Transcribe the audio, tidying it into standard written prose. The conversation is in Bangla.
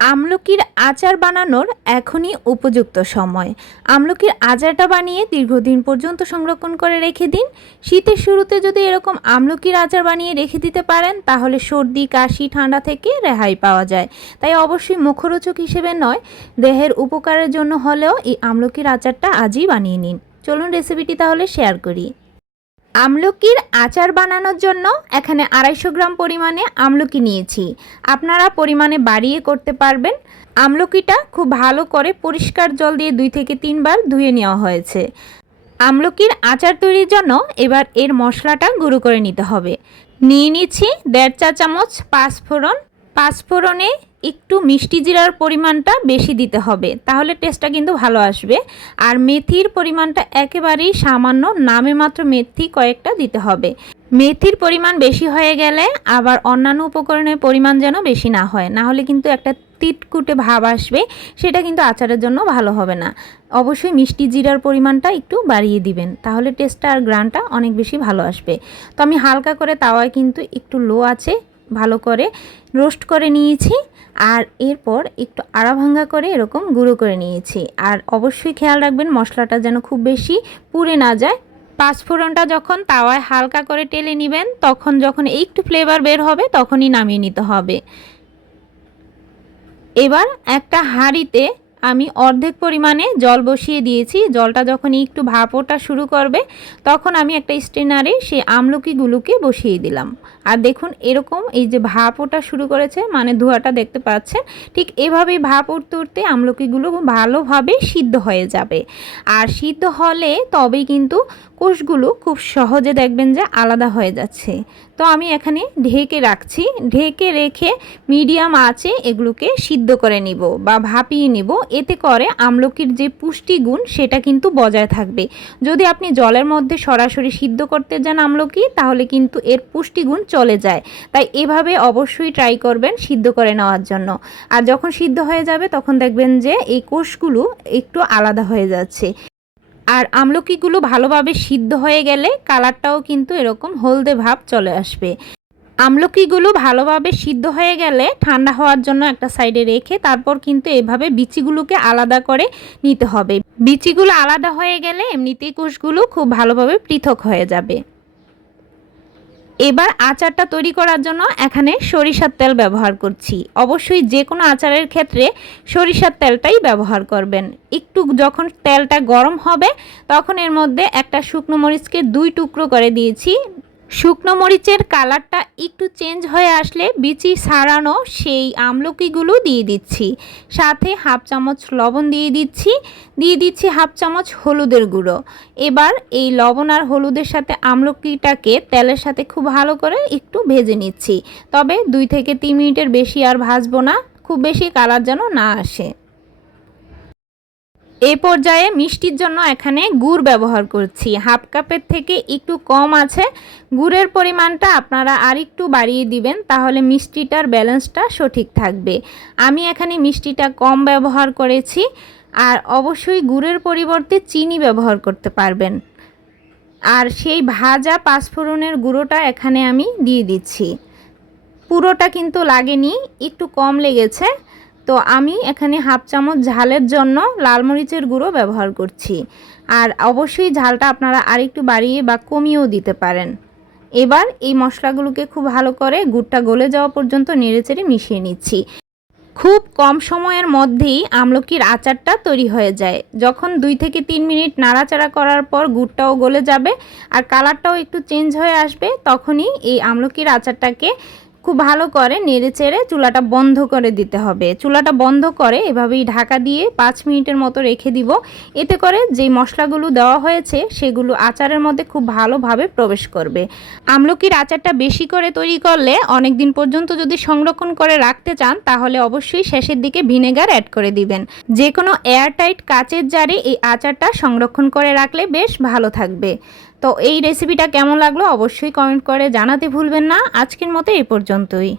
আমলকির আচার বানানোর এখনই উপযুক্ত সময়। আমলকির আচারটা বানিয়ে দীর্ঘদিন পর্যন্ত সংরক্ষণ করে রেখে দিন। শীতের শুরুতে যদি এরকম আমলকির আচার বানিয়ে রেখে দিতে পারেন তাহলে সর্দি, কাশি, ঠান্ডা থেকে রেহাই পাওয়া যায়। তাই অবশ্যই মুখরোচক হিসেবে নয়, দেহের উপকারের জন্য হলেও এই আমলকির আচারটা আজই বানিয়ে নিন। চলুন রেসিপিটি তাহলে শেয়ার করি। আমলকির আচার বানানোর জন্য এখানে 250 গ্রাম পরিমাণে আমলকি নিয়েছি। আপনারা পরিমাণে বাড়িয়ে করতে পারবেন। আমলকিটা খুব ভালো করে পরিষ্কার জল দিয়ে 2 থেকে 3 বার ধুয়ে নেওয়া হয়েছে। আমলকির আচার তৈরির জন্য এবার এর মশলাটা গুঁড়ো করে নিতে হবে। নিয়ে নিচ্ছি 1.5 চা চামচ পাঁচফোড়ন। পাঁচফোড়নে একটু মিষ্টি জিরার পরিমাণটা বেশি দিতে হবে, তাহলে টেস্টটা কিন্তু ভালো আসবে। আর মেথির পরিমাণটা একেবারেই সামান্য, নামে মাত্র মেথি কয়েকটা দিতে হবে। মেথির পরিমাণ বেশি হয়ে গেলে আবার অন্যান্য উপকরণের পরিমাণ যেন বেশি না হয়, না হলে কিন্তু একটা তিতকুটে ভাব আসবে, সেটা কিন্তু আচারের জন্য ভালো হবে না। অবশ্যই মিষ্টি জিরার পরিমাণটা একটু বাড়িয়ে দিবেন, তাহলে টেস্টটা আর গ্রানটা অনেক বেশি ভালো আসবে। তো আমি হালকা করে তাওয়ায় কিন্তু একটু লো আছে ভালো করে রোস্ট করে নিয়েছি। আর এরপর একটু আড়া ভাঙ্গা করে এরকম গুঁড়ো করে নিয়েছি। আর অবশ্যই খেয়াল রাখবেন মশলাটা যেন খুব বেশি পুড়ে না যায়। পাঁচফোড়নটা যখন তাওয়ায় হালকা করে টেলে নেবেন, তখন যখন একটু ফ্লেভার বের হবে তখনই নামিয়ে নিতে হবে। এবার একটা হাঁড়িতে আমি অর্ধেক পরিমাণে জল বসিয়ে দিয়েছি। জলটা যখন একটু ভাপ ওঠা শুরু করবে তখন আমি একটা স্ট্রেনারে সেই আমলকিগুলোকে বসিয়ে দিলাম। আর দেখুন এরকম এই যে ভাপ ওঠা শুরু করেছে, মানে ধোঁয়াটা দেখতে পাচ্ছেন, ঠিক এভাবেই ভাপ উঠতে উঠতে আমলকিগুলো ভালোভাবে সিদ্ধ হয়ে যাবে। আর সিদ্ধ হলে তবেই কিন্তু কোষগুলো খুব সহজে দেখবেন যে আলাদা হয়ে যাচ্ছে। তো আমি এখানে ঢেকে রাখছি। ঢেকে রেখে মিডিয়াম আঁচে এগুলোকে সিদ্ধ করে নিব বা ভাপিয়ে নিব। এতে করে আমলকির যে পুষ্টিগুণ সেটা কিন্তু বজায় থাকবে। যদি আপনি জলের মধ্যে সরাসরি সিদ্ধ করতে যান আমলকি, তাহলে কিন্তু এর পুষ্টিগুণ চলে যায়। তাই এভাবে অবশ্যই ট্রাই করবেন সিদ্ধ করে নেওয়ার জন্য। আর যখন সিদ্ধ হয়ে যাবে তখন দেখবেন যে এই কোষগুলো একটু আলাদা হয়ে যাচ্ছে। আর আমলকিগুলো ভালোভাবে সিদ্ধ হয়ে গেলে কালারটাও কিন্তু এরকম হলদে ভাব চলে আসবে। আমলকিগুলো ভালোভাবে সিদ্ধ হয়ে গেলে ঠান্ডা হওয়ার জন্য একটা সাইডে রেখে তারপর কিন্তু এভাবে বিচিগুলোকে আলাদা করে নিতে হবে। বিচিগুলো আলাদা হয়ে গেলে এমনিতেই কোষগুলো খুব ভালোভাবে পৃথক হয়ে যাবে। এবার আচারটা তৈরি করার জন্য এখানে সরিষার তেল ব্যবহার করছি। অবশ্যই যে কোনো আচারের ক্ষেত্রে সরিষার তেলটাই ব্যবহার করবেন। একটু যখন তেলটা গরম হবে তখন এর মধ্যে একটা শুকনো মরিচকে 2 টুকরো করে দিয়েছি। শুকনো মরিচের কালারটা একটু চেঞ্জ হয়ে আসলে বিচি ছাড়ানো সেই আমলকিগুলো দিয়ে দিচ্ছি। সাথে হাফ চামচ লবণ দিয়ে দিচ্ছি হাফ চামচ হলুদের গুঁড়ো। এবার এই লবণ আর হলুদের সাথে আমলকিটাকে তেলের সাথে খুব ভালো করে একটু ভেজে নিচ্ছি। তবে 2 থেকে 3 মিনিটের বেশি আর ভাজবো না, খুব বেশি কালার যেন না আসে। এই পর্যায়ে মিষ্টির জন্য এখানে গুড় ব্যবহার করছি। হাফ কাপের থেকে একটু কম আছে। গুড়ের পরিমাণটা আপনারা আর একটু বাড়িয়ে দিবেন, তাহলে মিষ্টিটার ব্যালেন্সটা সঠিক থাকবে। আমি এখানে মিষ্টিটা কম ব্যবহার করেছি। আর অবশ্যই গুড়ের পরিবর্তে চিনি ব্যবহার করতে পারবেন। আর সেই ভাজা পাঁচফোড়নের গুঁড়োটা এখানে আমি দিয়ে দিচ্ছি। পুরোটা কিন্তু লাগেনি, একটু কম লেগেছে। তো আমি এখানে হাফ চামচ ঝালের জন্য লাল মরিচের গুঁড়ো ব্যবহার করছি। আর অবশ্যই ঝালটা আপনারা আরেকটু বাড়িয়ে বা কমিয়েও দিতে পারেন। এবার এই মশলাগুলোকে খুব ভালো করে গুড়টা গলে যাওয়া পর্যন্ত নেড়েচেড়ে মিশিয়ে নিচ্ছি। খুব কম সময়ের মধ্যেই আমলকির আচারটা তৈরি হয়ে যায়। যখন 2 থেকে 3 মিনিট নাড়াচাড়া করার পর গুড়টাও গলে যাবে আর কালারটাও একটু চেঞ্জ হয়ে আসবে, তখনই এই আমলকির আচারটাকে খুব ভালো করে নেড়েচেড়ে চুলাটা বন্ধ করে দিতে হবে। চুলাটা বন্ধ করে এভাবেই ঢাকা দিয়ে 5 মিনিটের মতো রেখে দিব। এতে করে যেই মশলাগুলো দেওয়া হয়েছে সেগুলো আচারের মধ্যে খুব ভালোভাবে প্রবেশ করবে। আমলকির আচারটা বেশি করে তৈরি করলে অনেক দিন পর্যন্ত যদি সংরক্ষণ করে রাখতে চান, তাহলে অবশ্যই শেষের দিকে ভিনেগার অ্যাড করে দিবেন। যে কোনো এয়ারটাইট কাচের জারে এই আচারটা সংরক্ষণ করে রাখলে বেশ ভালো থাকবে। তো এই রেসিপিটা কেমন লাগলো অবশ্যই কমেন্ট করে জানাতে ভুলবেন না। আজকের মতো এই পর্যন্তই।